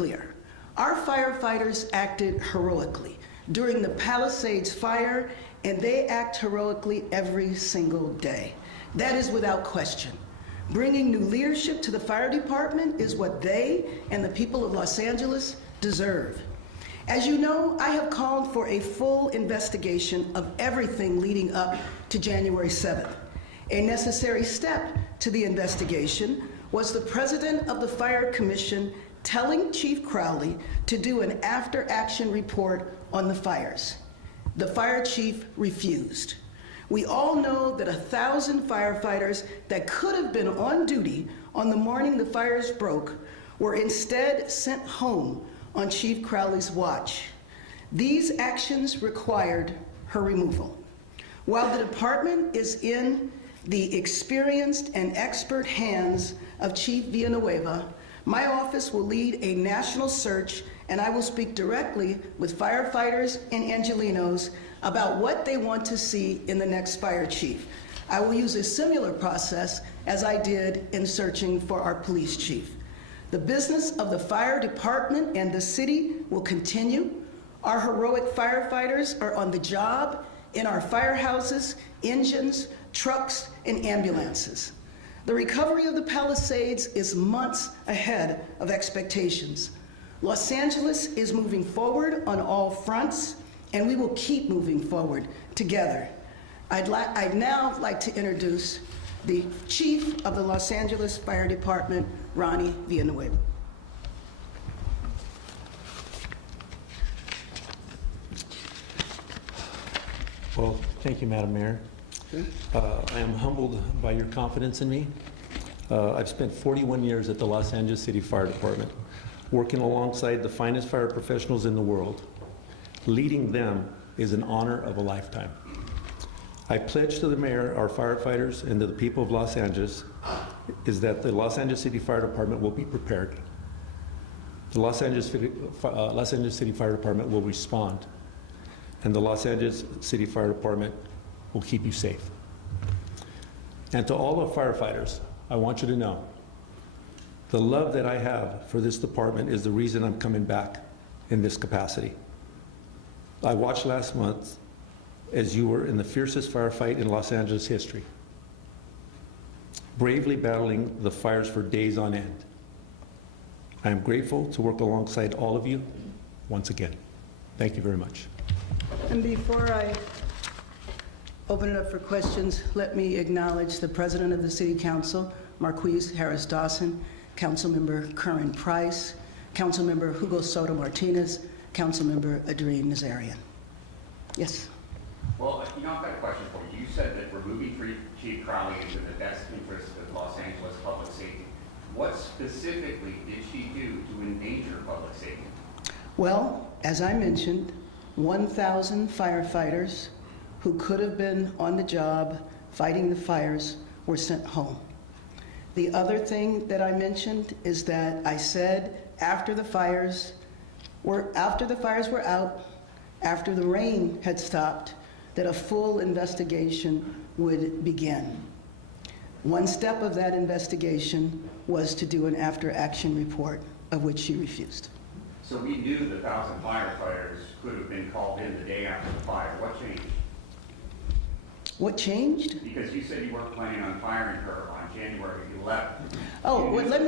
clear. Our firefighters acted heroically during the Palisades fire, and they act heroically every single day. That is without question. Bringing new leadership to the fire department is what they and the people of Los Angeles deserve. As you know, I have called for a full investigation of everything leading up to January 7th. A necessary step to the investigation was the president of the Fire Commission telling Chief Crowley to do an after-action report on the fires. The fire chief refused. We all know that 1,000 firefighters that could have been on duty on the morning the fires broke were instead sent home on Chief Crowley's watch. These actions required her removal. While the department is in the experienced and expert hands of Chief Villanueva, my office will lead a national search, and I will speak directly with firefighters and Angelenos about what they want to see in the next fire chief. I will use a similar process as I did in searching for our police chief. The business of the fire department and the city will continue. Our heroic firefighters are on the job in our firehouses, engines, trucks, and ambulances. The recovery of the Palisades is months ahead of expectations. Los Angeles is moving forward on all fronts, and we will keep moving forward together. I'd now like to introduce the Chief of the Los Angeles Fire Department, Ronnie Villanueva. Well, thank you, Madam Mayor. I am humbled by your confidence in me. I've spent 41 years at the Los Angeles City Fire Department, working alongside the finest fire professionals in the world. Leading them is an honor of a lifetime. I pledge to the mayor, our firefighters, and to the people of Los Angeles is that the Los Angeles City Fire Department will be prepared. The Los Angeles City Fire Department will respond, and the Los Angeles City Fire Department will keep you safe. And to all the firefighters, I want you to know the love that I have for this department is the reason I'm coming back in this capacity. I watched last month as you were in the fiercest firefight in Los Angeles history, bravely battling the fires for days on end. I am grateful to work alongside all of you once again. Thank you very much. And before I open it up for questions, let me acknowledge the President of the City Council, Marquise Harris Dawson, Councilmember Curran Price, Councilmember Hugo Soto Martinez, Councilmember Adrien Nazarian. Yes. Well, I've got a question for you. You said that removing Chief Crowley is in the best interest of Los Angeles public safety. What specifically did she do to endanger public safety? Well, as I mentioned, 1,000 firefighters who could have been on the job fighting the fires were sent home. The other thing that I mentioned is that I said after the fires were out, after the rain had stopped, that a full investigation would begin. One step of that investigation was to do an after-action report, of which she refused. So we knew the 1,000 firefighters could have been called in the day after the fire. What changed? What changed? Because you said you weren't planning on firing her on January 11th. Oh, well, let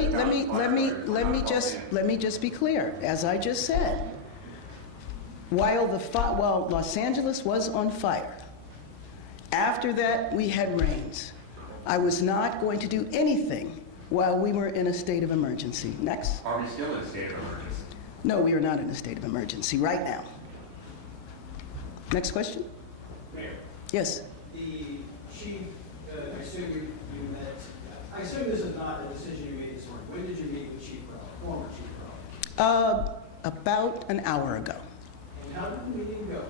me just be clear. As I just said, while Los Angeles was on fire, after that we had rains. I was not going to do anything while we were in a state of emergency. Next. Are we still in a state of emergency? No, we are not in a state of emergency right now. Next question. Mayor. Yes. The chief, I assume you met, I assume this is not a decision you made this morning. When did you meet with Chief Crowley, former Chief Crowley? About an hour ago. And how did the meeting go?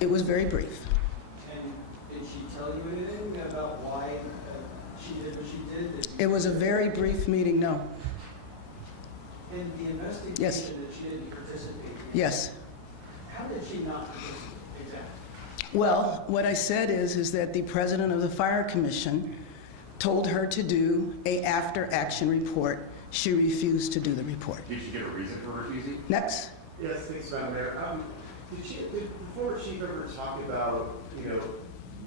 It was very brief. And did she tell you anything about why she did what she did? It was a very brief meeting, no. And the investigation Yes. that she didn't participate in? Yes. How did she not participate? Exactly. Well, what I said is that the president of the Fire Commission told her to do a after-action report she refused to do the report. Did she give a reason for refusing? Next. Yes, thanks, Madam Mayor. Did the former chief ever talk about,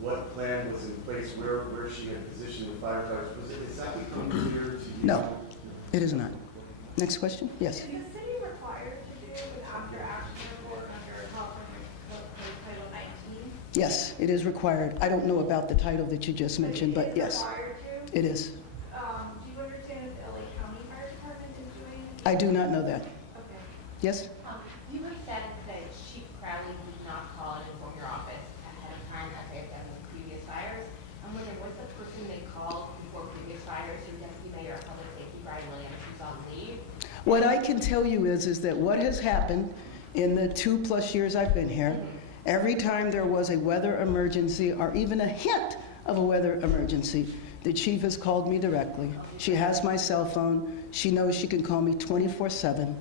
what plan was in place, where she had positioned with firefighters? Is that become clear to you? No, it is not. Next question? Yes. Is the city required to do an after-action report under California Title 19? Yes, it is required. I don't know about the title that you just mentioned, but yes, Required to? it is. Do you understand that the LA County Fire Department is doing it? I do not know that. Okay. Yes? You have said that Chief Crowley did not call and inform your office ahead of time as they have done with previous fires. I'm wondering, was the person they called before previous fires, your Deputy Mayor of Public Safety, Brian Williams, who's on leave? What I can tell you is that what has happened in the 2+ years I've been here, every time there was a weather emergency or even a hint of a weather emergency, the chief has called me directly. She has my cell phone. She knows she can call me 24/7.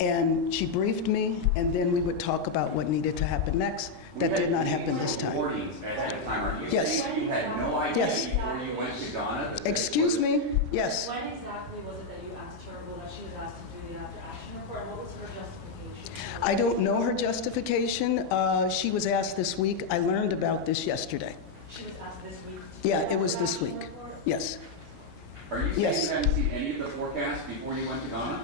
And she briefed me, and then we would talk about what needed to happen next. That did not happen this time. Warnings ahead of time. Are you Yes. saying that you had no idea Yes. before you went to Ghana? Excuse me? Yes. When exactly was it that you asked her, or that she was asked to do the after-action report, and what was her justification? I don't know her justification. She was asked this week. I learned about this yesterday. She was asked this week to do Yeah, the it was this after-action week. report? Yes. Are you saying Yes. you hadn't seen any of the forecasts before you went to Ghana?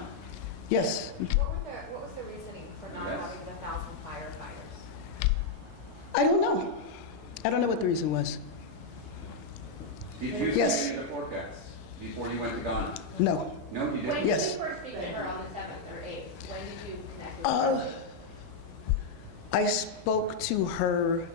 Yes. What was the reasoning for not Yes. having the 1,000 firefighters? I don't know. I don't know what the reason was. Did you Yes. see any of the forecasts before you went to Ghana? No. No, you When didn't? did Yes. you first speak to her on the 7th or 8th? When did you connect with her? I spoke to her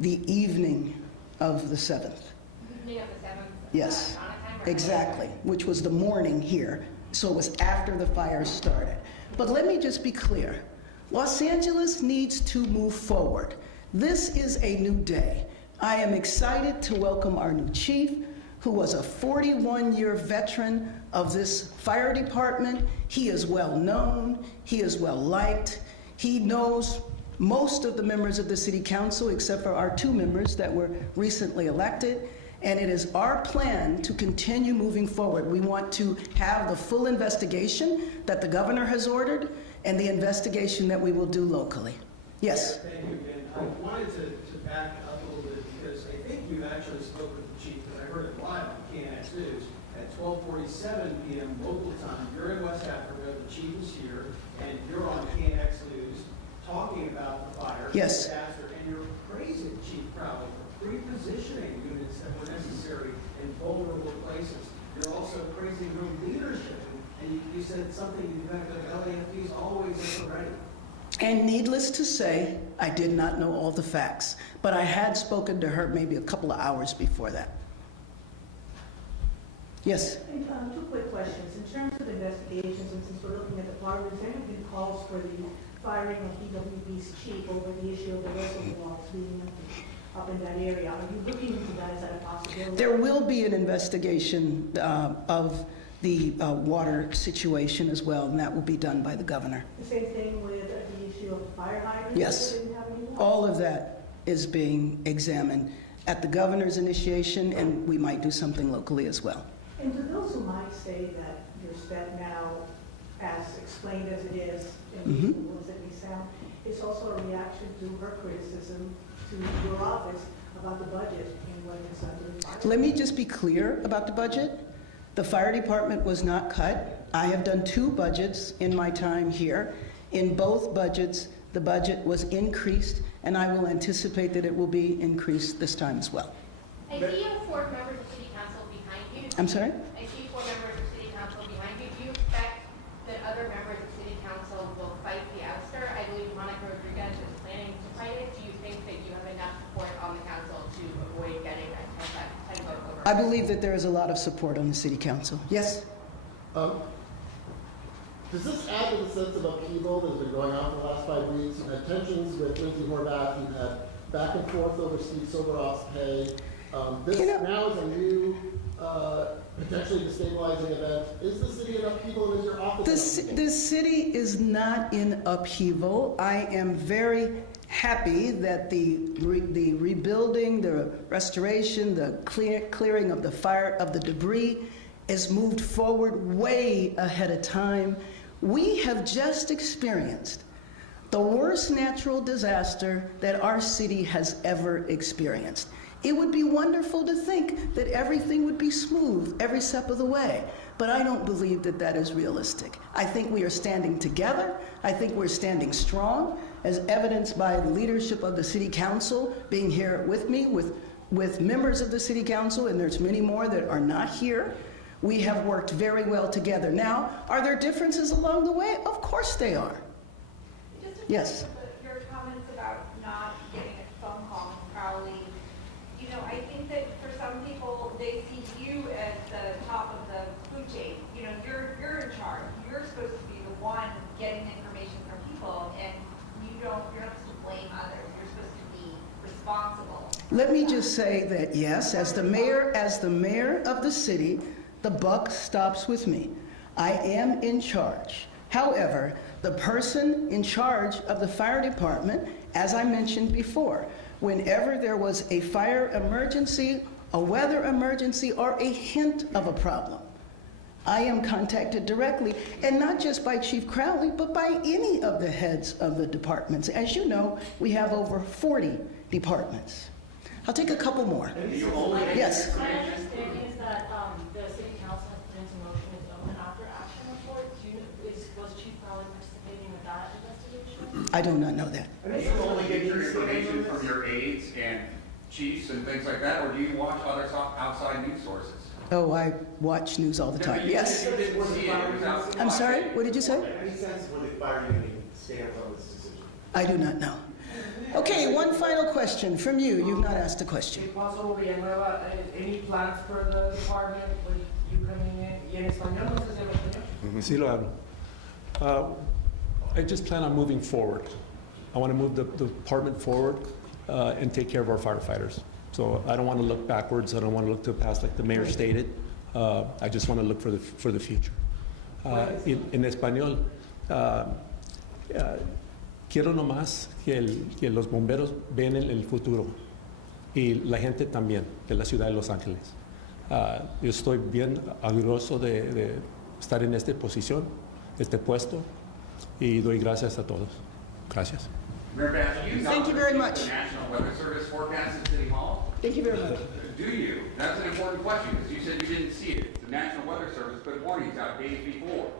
the evening of the 7th. Evening of the 7th? Yes. Ghana time or- Exactly, which was the morning here. So it was after the fire started. But let me just be clear. Los Angeles needs to move forward. This is a new day. I am excited to welcome our new chief, who was a 41-year veteran of this fire department. He is well known. He is well liked. He knows most of the members of the city council, except for our 2 members that were recently elected. And it is our plan to continue moving forward. We want to have the full investigation that the governor has ordered and the investigation that we will do locally. Yes. Thank you again. I wanted to back up a little bit because I think you actually spoke with the chief, because I heard it live on KNX News at 12:47 p.m. local time. You're in West Africa, the chief is here, and you're on KNX News talking about the fire Yes. disaster, and you're praising Chief Crowley for pre-positioning units that were necessary in vulnerable places. You're also praising her leadership, and you said something to the fact that LAFD is always at the ready. And needless to say, I did not know all the facts, but I had spoken to her maybe a couple of hours before that. Yes. Hey, 2 quick questions. In terms of investigations, and since we're looking at the departments, there have been calls for the firing of DWB's chief over the issue of the reservoirs being up in that area. Are you looking into that? Is that a possibility? There will be an investigation of the water situation as well, and that will be done by the governor. The same thing with the issue of fire hydrants? Yes. That didn't have any water? All of that is being examined at the governor's initiation, and we might do something locally as well. And to those who might say that your step now, as explained as it is, and reasonable as it may sound, it's also a reaction to her criticism to your office about the budget and what it's done to the fire. Let me just be clear about the budget. The fire department was not cut. I have done 2 budgets in my time here. In both budgets, the budget was increased, and I will anticipate that it will be increased this time as well. I see you have 4 members of city council behind you. I'm sorry? I see 4 members of city council behind you. Do you expect that other members of city council will fight the ouster? I believe Monica Rodriguez is planning to fight it. Do you think that you have enough support on the council to avoid getting a 10 vote over? I believe that there is a lot of support on the city council. Yes? Does this add to the sense of upheaval that has been going on for the last 5 weeks? You've had tensions with Lindsay Horvath, you've had back and forth over Steve Soberoff's pay. This now is a new, potentially destabilizing event. Is the city in upheaval, and is your office in upheaval? The city is not in upheaval. I am very happy that the rebuilding, the restoration, the clearing of the fire, of the debris has moved forward way ahead of time. We have just experienced the worst natural disaster that our city has ever experienced. It would be wonderful to think that everything would be smooth every step of the way, but I don't believe that that is realistic. I think we are standing together. I think we're standing strong, as evidenced by the leadership of the City Council being here with me, with members of the City Council, and there's many more that are not here. We have worked very well together. Now, are there differences along the way? Of course they are. Yes. Your comments about not getting a phone call from Crowley, you know, I think that for some people, they see you as the top of the food chain. You know, you're in charge. You're supposed to be the one getting information from people, and you're not supposed to blame others. You're supposed to be responsible. Let me just say that yes, as the mayor of the city, the buck stops with me. I am in charge. However, the person in charge of the fire department, as I mentioned before, whenever there was a fire emergency, a weather emergency, or a hint of a problem, I am contacted directly, and not just by Chief Crowley, but by any of the heads of the departments. As you know, we have over 40 departments. I'll take a couple more. Yes. My understanding is that the city council has put into motion its own after-action report. Was Chief Crowley participating with that investigation? I do not know that. Do you only get your information from your aides and chiefs and things like that, or do you watch other outside news sources? Oh, I watch news all the time. Yes. You didn't see it. It was out. I'm sorry, what did you say? Any sense where the fire union stands on this decision? I do not know. Okay, one final question from you. You've not asked a question. Any plans for the department with you coming in? ¿Y en español? ¿No se llama español? Sí lo hablo. I just plan on moving forward. I want to move the department forward and take care of our firefighters. So I don't want to look backwards. I don't want to look to the past like the mayor stated. I just want to look for the future. En español, quiero nomás que los bomberos vean el futuro y la gente también de la ciudad de Los Ángeles. Yo estoy bien orgulloso de estar en esta posición, este puesto, y doy gracias a todos. Gracias. Mayor Bass, Thank you very much. The National Weather Service forecast at City Hall? Thank you very much. Do you? That's an important question, because you said you didn't see it. The National Weather Service put warnings out days before.